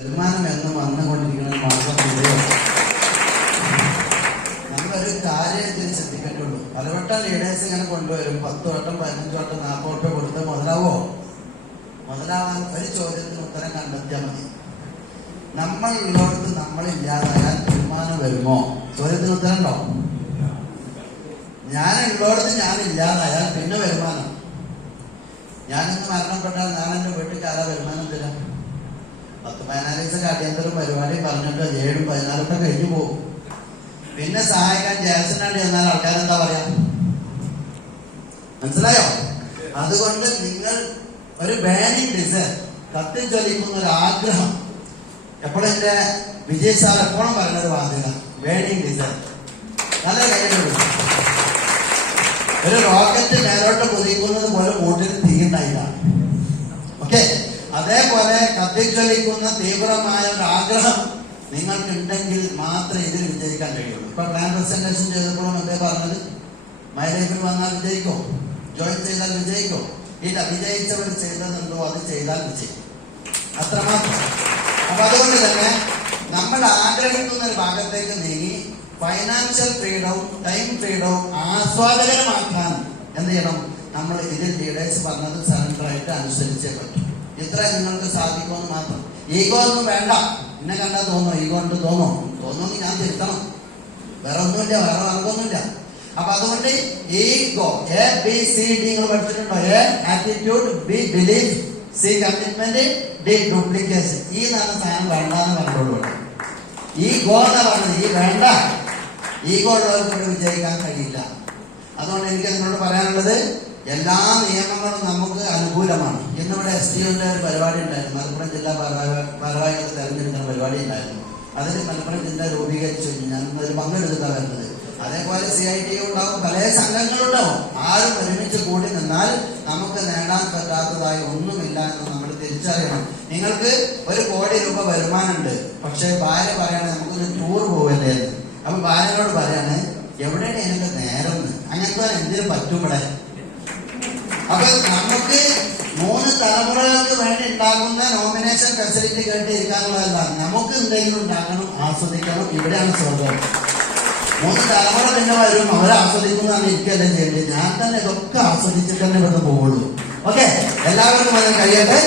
വരുമാനം എന്ന് വന്നുകൊണ്ടിരിക്കുന്നത് മാത്രം നമ്മളൊരു കാര്യത്തിൽ ശ്രദ്ധിക്കേണ്ടുള്ളൂ. പലവട്ടം ലീഡേഴ്സ് ഇങ്ങനെ കൊണ്ടുവരും, 10 വട്ടം 15 വട്ടം 40 വട്ടം കൊടുത്ത് മുതലാവോ? മുതലാവാൻ ഒരു ചോദ്യത്തിന് ഉത്തരം കണ്ടെത്തിയാൽ മതി. നമ്മൾ ഉള്ളടത്ത് നമ്മളില്ലാതായാൽ വരുമാനം വരുമോ? ചോദ്യത്തിന് ഉത്തരം ഉണ്ടോ? ഞാനുള്ളടത്ത് ഞാനില്ലാതായാൽ പിന്നെ വരുമാനം. ഞാനിന്ന് മരണപ്പെട്ടാൽ ഞാൻ എൻ്റെ വീട്ടിൽ ആരാ വരുമാനം തരാം? 10-14 ദിവസം അടിയന്തര പരിപാടി പറഞ്ഞിട്ട് 7-14 കഴിഞ്ഞു പോകും. പിന്നെ സഹായിക്കാൻ ജാസിനാണ്ടി എന്നാൽ ആൾക്കാരെന്താ പറയാ? മനസ്സിലായോ? അതുകൊണ്ട് നിങ്ങൾ ഒരു ബാനിങ് ഡിസൈർ, കത്തിച്ചൊലിക്കുന്ന ഒരു ആഗ്രഹം. എപ്പോഴും എന്റെ വിജയ് സാർ എപ്പോഴും പറഞ്ഞൊരു വാചക, ബാനിങ് ഡിസൈർ. നല്ല കാര്യമുള്ളൂ. ഒരു റോക്കറ്റ് മേലോട്ട് കുതിക്കുന്നത് പോലെ മൂട്ടിൽ തീയുണ്ടായില്ല. ഓക്കെ, അതേപോലെ കത്തിച്ചൊലിക്കുന്ന തീവ്രമായ ഒരു ആഗ്രഹം നിങ്ങൾക്കുണ്ടെങ്കിൽ മാത്രമേ ഇതിൽ വിജയിക്കാൻ കഴിയുള്ളൂ. ഇപ്പൊ പ്ലാൻ പ്രസന്റേഷൻ ചെയ്തപ്പോഴും എന്തേ പറഞ്ഞത്? മൈ ലൈഫിൽ വന്നാൽ വിജയിക്കോ? ജോയിൻ ചെയ്താൽ വിജയിക്കോ? ഇല്ല, വിജയിച്ചവർ ചെയ്തതുണ്ടോ അത് ചെയ്താൽ വിജയിക്കും, അത്രമാത്രം. അപ്പൊ അതുകൊണ്ട് തന്നെ നമ്മൾ ആഗ്രഹിക്കുന്ന ഒരു ഭാഗത്തേക്ക് നീങ്ങി ഫൈനാൻഷ്യൽ ഫ്രീഡവും ടൈം ഫ്രീഡവും ആസ്വാദകരമാക്കാൻ എന്ത് ചെയ്യണം? നമ്മൾ ഇതിൽ ലീഡേഴ്സ് പറഞ്ഞത് സറണ്ടർ ആയിട്ട് അനുസരിച്ചേ പറ്റും. ഇത്ര നിങ്ങൾക്ക് സാധിക്കുമെന്ന് മാത്രം. ഈഗോ ഒന്നും വേണ്ട. എന്നെ കണ്ടാൽ തോന്നോ ഈഗോ ഉണ്ട്? തോന്നുമെങ്കിൽ ഞാൻ തിരുത്തണം. വേറെ ഒന്നുമില്ല, വേറെ മാർഗമൊന്നുമില്ല. അപ്പൊ അതുകൊണ്ട് ഈഗോ, ABCD നിങ്ങൾ പഠിച്ചിട്ടുണ്ടോ? A attitude, B belief, C commitment, D duplication. ഈ 4 സാധനം വേണ്ടെന്ന് പറഞ്ഞോളൂ. ഈഗോ എന്നാ പറഞ്ഞത്, ഈ വേണ്ട. ഈഗോ ഉള്ളവർക്ക് വിജയിക്കാൻ കഴിയില്ല. അതുകൊണ്ട് എനിക്ക് നിങ്ങളോട് പറയാനുള്ളത്, എല്ലാ നിയമങ്ങളും നമുക്ക് അനുകൂലമാണ്. ഇന്നിവിടെ SDOന്റെ ഒരു പരിപാടി ഉണ്ടായിരുന്നു. മലപ്പുറം ജില്ലാ ഭാരവാഹികളെ തെരഞ്ഞെടുക്കുന്ന പരിപാടി ഉണ്ടായിരുന്നു. അതിൽ മലപ്പുറം ജില്ല രൂപീകരിച്ചു. ഞാൻ ഒരു പങ്കെടുത്തിട്ടാണ് വരുന്നത്. അതേപോലെ CIT ഉണ്ടാവും, പല സംഘങ്ങളുണ്ടാവും. ആരും ഒരുമിച്ച് കൂടി നിന്നാൽ നമുക്ക് നേടാൻ പറ്റാത്തതായി ഒന്നുമില്ല എന്ന് നമ്മൾ തിരിച്ചറിയണം. നിങ്ങൾക്ക് 1 കോടി രൂപ വരുമാനമുണ്ട്, പക്ഷെ ഭാര്യ പറയാണ് നമുക്കൊരു ടൂർ പോവല്ലേ എന്ന്. അപ്പൊ ഭാര്യനോട് പറയാണ്, എവിടെയാണ് എനിക്ക് നേരം? അങ്ങനത്തെ എന്തിനും പറ്റും ഇവിടെ. അപ്പൊ നമുക്ക് 3 തലമുറകൾക്ക് വേണ്ടി ഉണ്ടാകുന്ന നോമിനേഷൻ ഫെസിലിറ്റി കേട്ടിരിക്കാനുള്ളതല്ല. നമുക്ക് എന്തെങ്കിലും ഉണ്ടാക്കണം, ആസ്വദിക്കണം. ഇവിടെയാണ് സ്വർഗം. 3 തലമുറ പിന്നെ വരും, അവരെ ആസ്വദിക്കുന്നതാണ് എനിക്കല്ലേ ചെയ്യേണ്ടത്. ഞാൻ തന്നെ ഇതൊക്കെ ആസ്വദിച്ചിട്ട് തന്നെ ഇവിടുന്ന് പോവുള്ളൂ. ഓക്കെ, എല്ലാവർക്കും അത് കഴിയട്ടെ.